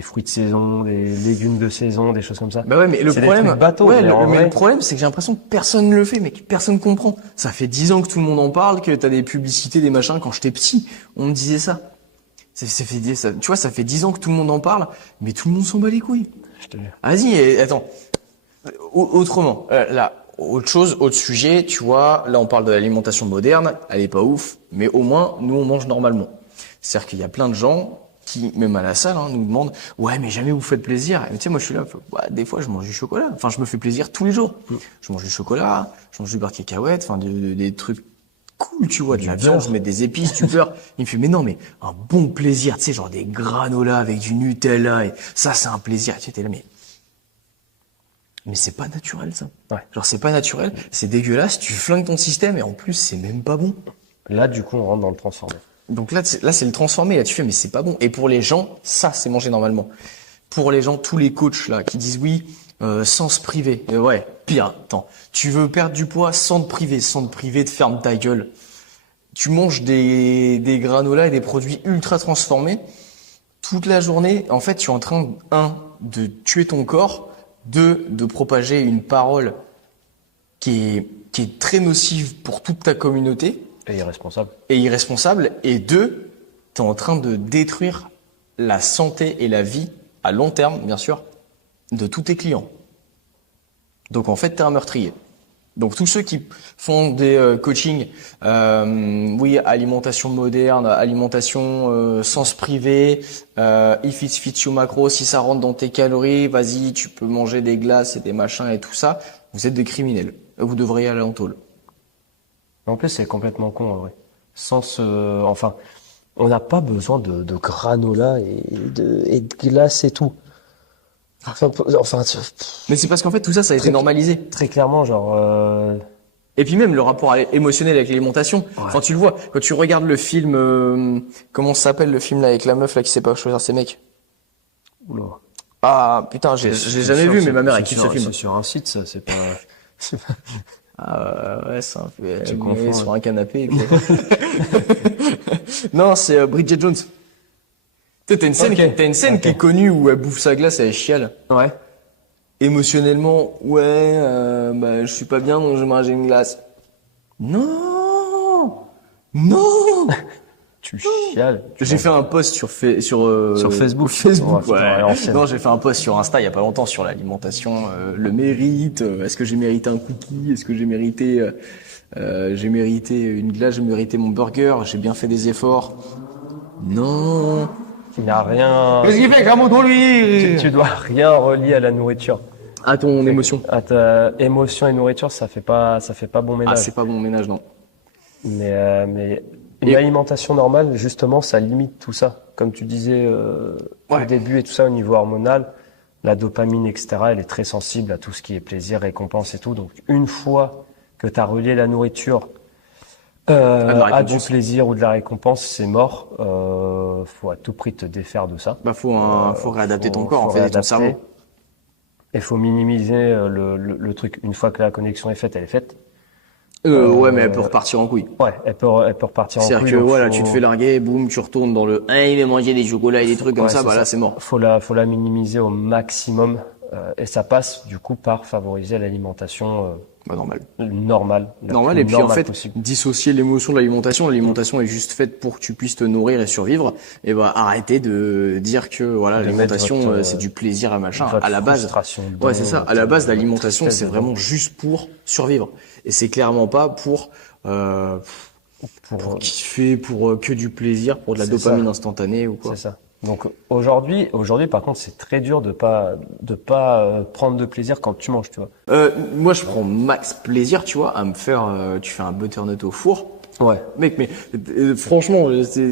fruits de saison, des légumes de saison, des choses comme ça. Bah ouais, mais le problème, le problème, c'est que j'ai l'impression que personne ne le fait, mais que personne comprend. Ça fait 10 ans que tout le monde en parle, que t'as des publicités, des machins. Quand j'étais petit, on me disait ça. Tu vois, ça fait 10 ans que tout le monde en parle, mais tout le monde s'en bat les couilles. Je te jure. Vas-y, attends. Autrement, là, autre sujet, tu vois, là on parle de l'alimentation moderne, elle est pas ouf, mais au moins, nous on mange normalement. C'est-à-dire qu'il y a plein de gens qui, même à la salle, nous demandent « Ouais, mais jamais vous faites plaisir ». Et tu sais, moi je suis là, des fois je mange du chocolat. Enfin, je me fais plaisir tous les jours. Je mange du chocolat, je mange du beurre de cacahuète, enfin des trucs cool, tu vois, de la viande, je mets des épices, du beurre. Il me fait « Mais non, mais un bon plaisir, tu sais, genre des granolas avec du Nutella, et ça c'est un plaisir ». Tu sais, t'es là, mais c'est pas naturel, ça. Ouais. Genre, c'est pas naturel, c'est dégueulasse, tu flingues ton système et en plus, c'est même pas bon. Là, du coup, on rentre dans le transformé. Donc là, c'est le transformé, là, tu fais, mais c'est pas bon. Et pour les gens, ça, c'est manger normalement. Pour les gens, tous les coachs, là, qui disent oui, sans se priver. Ouais, pire, attends. Tu veux perdre du poids sans te priver, de ferme ta gueule. Tu manges des granolas et des produits ultra transformés toute la journée. En fait, tu es en train, de tuer ton corps, de propager une parole qui est très nocive pour toute ta communauté. Et irresponsable. Et 2, t'es en train de détruire la santé et la vie, à long terme, bien sûr, de tous tes clients. Donc en fait, t'es un meurtrier. Donc tous ceux qui font des coachings, oui, alimentation moderne, alimentation sans se priver, if it fits you macro, si ça rentre dans tes calories, vas-y, tu peux manger des glaces et des machins et tout ça, vous êtes des criminels. Vous devriez aller en tôle. En plus, c'est complètement con, en vrai. Enfin, on n'a pas besoin de granola et de glace et tout. Mais c'est parce qu'en fait tout ça a été normalisé. Très clairement, genre. Et puis même le rapport émotionnel avec l'alimentation. Ouais. Enfin, tu le vois quand tu regardes le film. Comment ça s'appelle le film là avec la meuf là qui sait pas choisir ses mecs. Oula. Ah putain, j'ai jamais vu, mais ma mère elle kiffe ce film. C'est sur un site, ça, c'est pas. Ah ouais, c'est un peu sur un canapé. Non, c'est Bridget Jones. T'as une scène qui est connue où elle bouffe sa glace et elle chiale. Ouais. Émotionnellement, je suis pas bien donc je mange une glace. Non. Tu chiales. J'ai fait un post sur Facebook. Ouais. Non, j'ai fait un post sur Insta il y a pas longtemps sur l'alimentation, le mérite. Est-ce que j'ai mérité un cookie? Est-ce que j'ai mérité une glace? J'ai mérité mon burger? J'ai bien fait des efforts? Non. Il n'y a rien. Qu'est-ce qu'il fait, Gramoto, lui? Tu dois rien relier à la nourriture. À ton émotion. À ta émotion et nourriture, ça fait pas bon ménage. Ah, c'est pas bon ménage, non. Mais une alimentation normale, justement, ça limite tout ça. Comme tu disais au début et tout ça, au niveau hormonal, la dopamine, etc., elle est très sensible à tout ce qui est plaisir, récompense et tout. Donc, une fois que tu as relié la nourriture à du plaisir ou de la récompense, c'est mort. Faut à tout prix te défaire de ça. Faut réadapter ton corps, en fait, et ton cerveau. Il faut minimiser le truc. Une fois que la connexion est faite, elle est faite. Ouais, mais elle peut repartir en couille. Ouais, elle peut repartir en couille. C'est-à-dire que voilà, tu te fais larguer, boum, tu retournes dans le il va manger des chocolats et des trucs comme ça, là c'est mort. Faut la minimiser au maximum et ça passe du coup par favoriser l'alimentation normale. Normal, et puis en fait, dissocier l'émotion de l'alimentation. L'alimentation est juste faite pour que tu puisses te nourrir et survivre. Et arrêtez de dire que l'alimentation c'est du plaisir à machin. À la base, c'est ça. À la base, l'alimentation c'est vraiment juste pour survivre. Et c'est clairement pas pour kiffer, pour que du plaisir, pour de la dopamine instantanée ou quoi. C'est ça. Donc aujourd'hui, par contre, c'est très dur de pas prendre de plaisir quand tu manges, tu vois. Moi, je prends max plaisir, tu vois, à me faire. Tu fais un butternut au four, Ouais. mec. Mais franchement,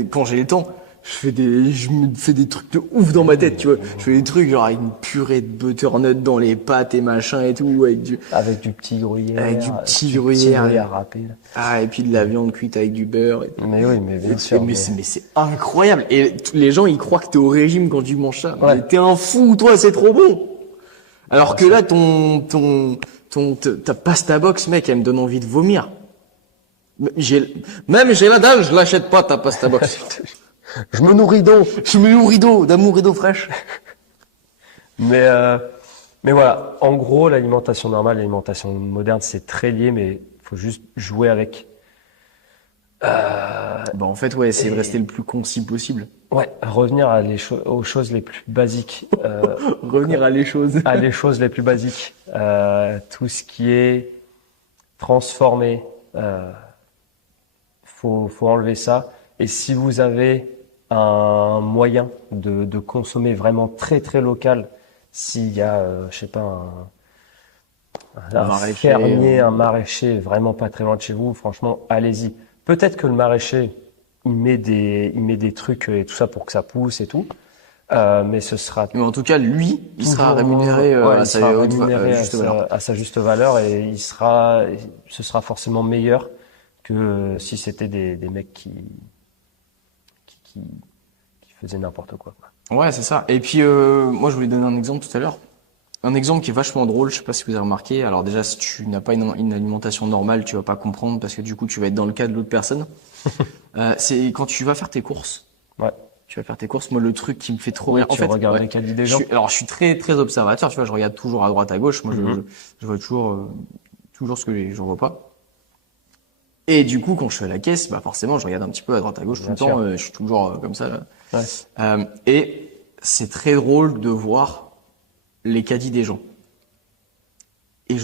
quand j'ai le temps, je me fais des trucs de ouf dans ma tête, tu vois. Je fais des trucs genre avec une purée de butternut dans les pâtes et machin et tout, Avec du petit gruyère. Avec du petit gruyère. râpé. Là. Ah, et puis de la viande cuite avec du beurre. Mais oui, mais bien sûr. Mais c'est incroyable. Et les gens, ils croient que t'es au régime quand tu manges ça. Ouais. Mais t'es un fou, toi, c'est trop bon. Alors que là, ta pasta box, mec, elle me donne envie de vomir. Même j'ai la dalle, je l'achète pas, ta pasta box. Je me nourris d'eau. Je me nourris d'eau, d'amour et d'eau fraîche. Mais voilà, en gros, l'alimentation normale, l'alimentation moderne, c'est très lié, mais faut juste jouer avec. En fait, ouais, essayer de rester le plus concis possible. Ouais, revenir aux choses les plus basiques. Revenir à les choses. À les choses les plus basiques. Tout ce qui est transformé, faut enlever ça. Et si vous avez un moyen de consommer vraiment très très local, s'il y a, je sais pas, un fermier, un maraîcher vraiment pas très loin de chez vous, franchement, allez-y. Peut-être que le maraîcher, il met des trucs et tout ça pour que ça pousse et tout. Mais ce sera. Mais en tout cas, lui, il sera rémunéré à sa juste valeur et ce sera forcément meilleur que si c'était des mecs qui faisaient n'importe quoi. Ouais, c'est ça. Et puis, moi, je voulais donner un exemple tout à l'heure. Un exemple qui est vachement drôle, je sais pas si vous avez remarqué. Alors déjà, si tu n'as pas une alimentation normale, tu vas pas comprendre parce que du coup, tu vas être dans le cas de l'autre personne. C'est quand tu vas faire tes courses. Ouais. Tu vas faire tes courses. Moi, le truc qui me fait trop rire. En fait, regardes les caddies des gens. Je suis très, très observateur. Tu vois, je regarde toujours à droite, à gauche. Moi, je vois toujours ce que les gens voient pas. Et du coup, quand je suis à la caisse, forcément, je regarde un petit peu à droite, à gauche tout le temps. Je suis toujours comme ça. Là. Ouais. Et c'est très drôle de voir les caddies des gens. Et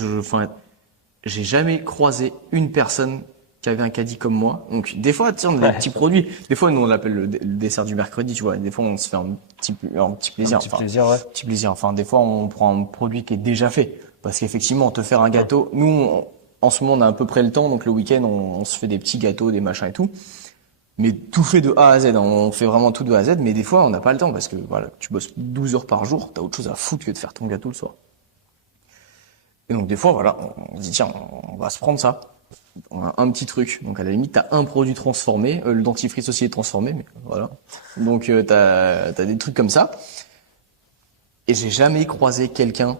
j'ai jamais croisé une personne qui avait un caddie comme moi. Donc, des fois, tu sais, on a des petits produits. Des fois, nous, on l'appelle le dessert du mercredi, tu vois. Des fois, on se fait un petit plaisir. Petit plaisir. Enfin, des fois, on prend un produit qui est déjà fait. Parce qu'effectivement, te faire un gâteau, nous, en ce moment, on a à peu près le temps. Donc, le week-end, on se fait des petits gâteaux, des machins et tout. Mais tout fait de A à Z, on fait vraiment tout de A à Z, mais des fois on n'a pas le temps parce que voilà, tu bosses 12 heures par jour, t'as autre chose à foutre que de faire ton gâteau le soir. Et donc des fois voilà, on se dit tiens, on va se prendre ça, on a un petit truc. Donc à la limite t'as un produit transformé, le dentifrice aussi est transformé, mais voilà. Donc t'as des trucs comme ça. Et j'ai jamais croisé quelqu'un,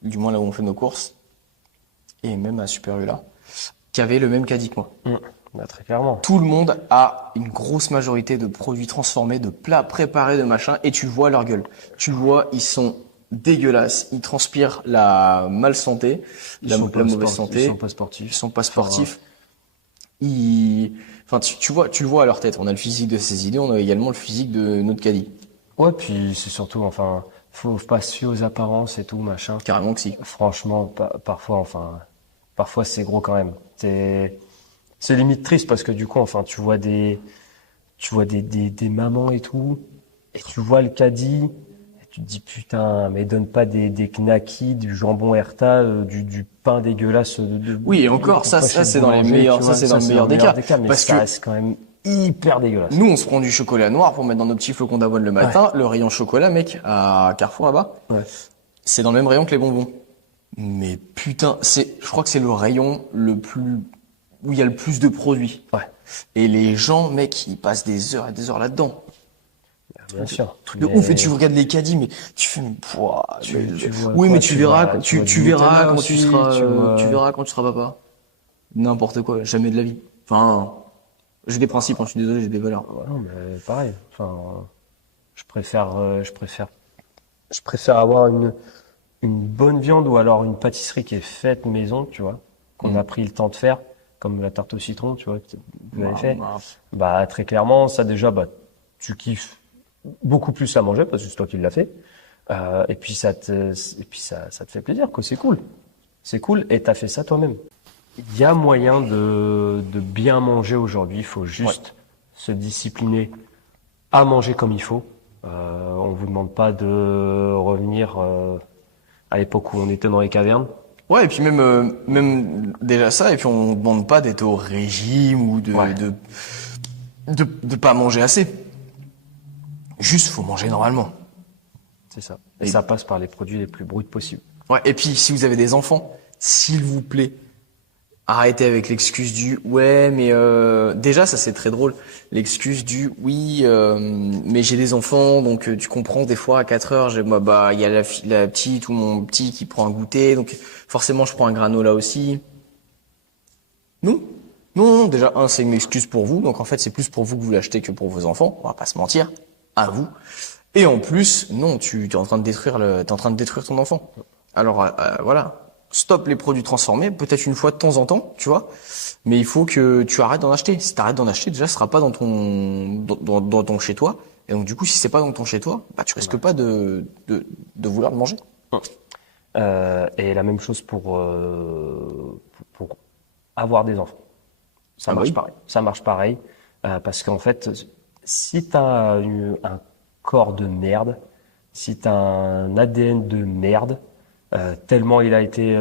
du moins là où on fait nos courses, et même à Super U là, qui avait le même caddie que moi. Très clairement. Tout le monde a une grosse majorité de produits transformés, de plats préparés, de machin, et tu vois leur gueule. Tu le vois, ils sont dégueulasses, ils transpirent la malsanté, la mauvaise santé. Ils sont pas sportifs. Ils sont pas sportifs. Enfin, tu le vois à leur tête. On a le physique de ces idées, on a également le physique de notre caddie. Ouais, puis c'est surtout, enfin, faut pas se fier aux apparences et tout, machin. Carrément que si. Franchement, parfois c'est gros quand même. C'est limite triste parce que du coup, enfin, tu vois des mamans et tout, et tu vois le caddie, et tu te dis putain, mais donne pas des knackis, du jambon Herta, du pain dégueulasse. Oui, et encore, ça c'est dans les meilleurs, ça c'est dans le meilleur des cas, mais parce ça que reste quand même hyper dégueulasse. nous on se prend du chocolat noir pour mettre dans nos petits flocons d'avoine le matin, le rayon chocolat, mec, à Carrefour là-bas, c'est dans le même rayon que les bonbons. Mais putain, je crois que c'est le rayon où il y a le plus de produits. Ouais. Et les gens, mec, ils passent des heures et des heures là-dedans. Bien sûr. Truc de ouf. Et tu regardes les caddies, mais tu fais, mais tu verras quand tu seras papa. N'importe quoi, jamais de la vie. Enfin, j'ai des principes, je suis désolé, j'ai des valeurs. Ouais, non, mais pareil. Enfin, je préfère avoir une bonne viande ou alors une pâtisserie qui est faite maison, tu vois, qu'on a pris le temps de faire, comme la tarte au citron, tu vois, que vous avez fait. Très clairement, ça déjà, tu kiffes beaucoup plus à manger parce que c'est toi qui l'as fait. Et puis ça te fait plaisir, quoi. C'est cool. C'est cool. Et t'as fait ça toi-même. Il y a moyen de bien manger aujourd'hui. Il faut juste se discipliner à manger comme il faut. On vous demande pas de revenir à l'époque où on était dans les cavernes. Ouais, et puis même déjà ça, et puis on demande pas d'être au régime ou Ouais. de pas manger assez. Juste, faut manger normalement. C'est ça. Et Et- ça passe par les produits les plus bruts possibles. Ouais, et puis si vous avez des enfants, s'il vous plaît, arrêtez avec l'excuse du ouais, mais déjà ça c'est très drôle. L'excuse du oui, mais j'ai des enfants, donc tu comprends des fois à 4 heures, moi bah il y a la petite ou mon petit qui prend un goûter, donc forcément je prends un granola aussi. Non, non, déjà c'est une excuse pour vous, donc en fait c'est plus pour vous que vous l'achetez que pour vos enfants. On va pas se mentir, à vous. Et en plus, non, tu es en train de détruire t'es en train de détruire ton enfant. Alors voilà, stop les produits transformés, peut-être une fois de temps en temps, tu vois. Mais il faut que tu arrêtes d'en acheter. Si tu arrêtes d'en acheter, déjà, ce sera pas dans ton chez toi. Et donc du coup, si c'est pas dans ton chez toi, bah tu risques pas de vouloir le manger. Et la même chose pour avoir des enfants. Ça Ah bah marche oui. pareil. Ça marche pareil. Parce qu'en fait, si tu as un corps de merde, si tu as un ADN de merde, tellement il a été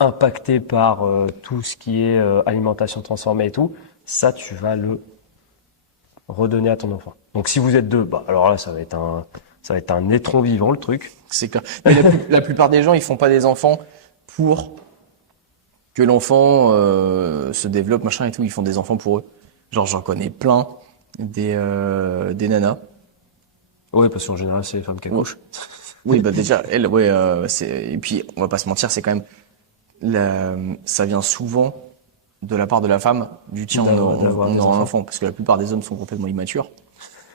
impacté par tout ce qui est alimentation transformée et tout, ça, tu vas le redonner à ton enfant. Donc si vous êtes deux, bah alors là, ça va être un étron vivant, le truc. C'est clair. Mais la plupart des gens, ils font pas des enfants pour que l'enfant se développe, machin et tout. Ils font des enfants pour eux. Genre, j'en connais plein des nanas. Oui, parce qu'en général, c'est les femmes qui accouchent. Oui, bah déjà, elle, ouais, et puis on va pas se mentir, c'est quand même, ça vient souvent de la part de la femme, du tiens, D'avoir on des aura un enfants. enfant, parce que la plupart des hommes sont complètement immatures.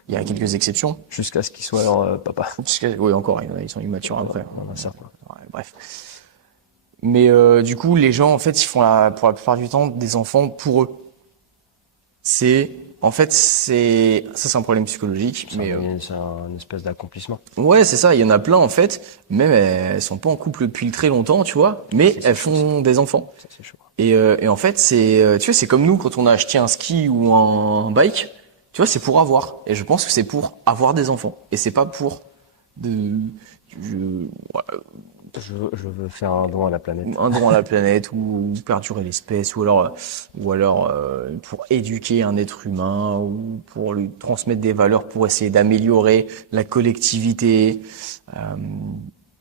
Il y a quelques exceptions. Jusqu'à ce qu'il soit leur papa. Oui, encore, ils sont immatures après. On a certains. Ouais, bref. Mais du coup, les gens, en fait, ils font pour la plupart du temps des enfants pour eux. En fait, ça, c'est un problème psychologique. Mais C'est un espèce d'accomplissement. ouais, c'est ça. Il y en a plein, en fait. Même elles sont pas en couple depuis très longtemps, tu vois. Mais elles font des enfants. Ça, c'est chaud. Et en fait, tu vois, c'est comme nous quand on a acheté un ski ou un bike. Tu vois, c'est pour avoir. Et je pense que c'est pour avoir des enfants. Et c'est pas pour voilà, Je veux faire un don à la planète. un don à la planète ou perdurer l'espèce ou alors pour éduquer un être humain ou pour lui transmettre des valeurs pour essayer d'améliorer la collectivité. Euh,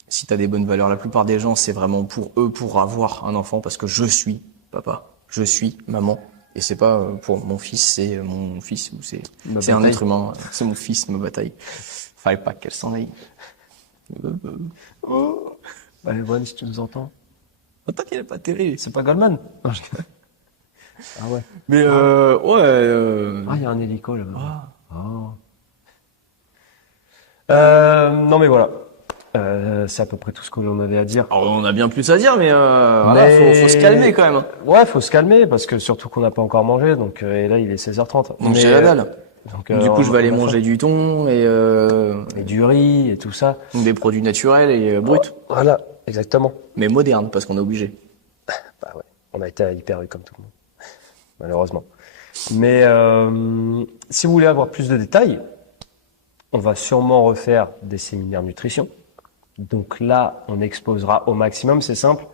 Si t'as des bonnes valeurs, la plupart des gens c'est vraiment pour eux pour avoir un enfant parce que je suis papa, je suis maman et c'est pas pour mon fils, c'est mon fils ou c'est Ma un bataille. être humain, c'est mon fils, ma bataille. Fallait pas qu'elle s'en aille. Oh. Allez, Juan, si tu nous entends. Attends qu'il a pas terrible. C'est pas Goldman. Non, Ah ouais. Mais ouais. Ah, il y a un hélico là-bas. Ah. Non mais voilà. C'est à peu près tout ce que l'on avait à dire. Alors, on a bien plus à dire, mais voilà, faut se calmer quand même. Ouais, faut se calmer parce que surtout qu'on n'a pas encore mangé. Donc et là, il est 16h30. Donc Mais, j'ai la dalle. donc, Du coup, je vais aller on a manger faim. du thon Et du riz et tout ça. donc des produits naturels et bruts, Voilà, exactement. mais modernes parce qu'on est obligé. Bah ouais, on a été hyper eu comme tout le monde, malheureusement. Mais si vous voulez avoir plus de détails, on va sûrement refaire des séminaires nutrition. Donc là, on exposera au maximum, c'est simple.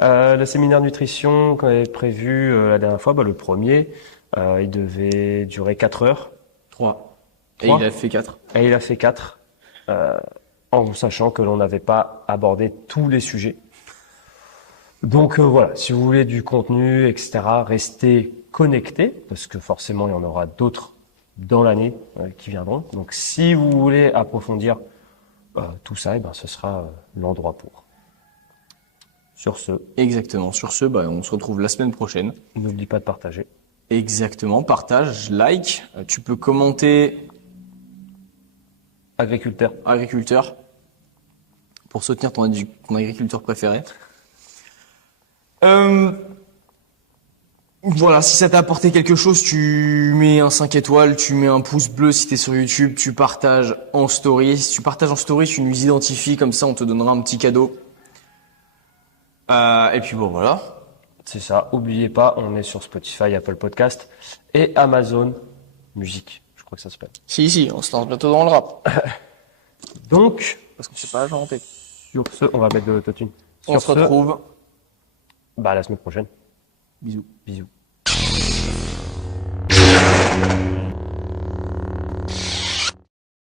Le séminaire nutrition qu'on avait prévu la dernière fois, bah, le premier, il devait durer 4 heures. 3. Et 3. il a fait 4. Et il a fait 4, en sachant que l'on n'avait pas abordé tous les sujets. Donc voilà, si vous voulez du contenu, etc., restez connectés, parce que forcément, il y en aura d'autres dans l'année qui viendront. Donc si vous voulez approfondir tout ça, eh ben, ce sera l'endroit pour. Sur ce, Exactement. Sur ce, bah, on se retrouve la semaine prochaine. n'oublie pas de partager. Exactement. Partage, like. Tu peux commenter Agriculteur, agriculteur pour soutenir ton agriculteur préféré. Voilà, si ça t'a apporté quelque chose, tu mets un 5 étoiles, tu mets un pouce bleu si t'es sur YouTube, tu partages en story. Si tu partages en story, tu nous identifies, comme ça on te donnera un petit cadeau. Et puis bon, voilà. c'est ça. Oubliez pas, on est sur Spotify, Apple Podcast et Amazon Musique, je crois. crois que ça s'appelle. Si, on se lance bientôt dans le rap. Donc, Parce qu'on sait pas chanter. sur ce, on va mettre de l'autotune. On Sur se ce, retrouve. bah, la semaine prochaine. Bisous. Bisous.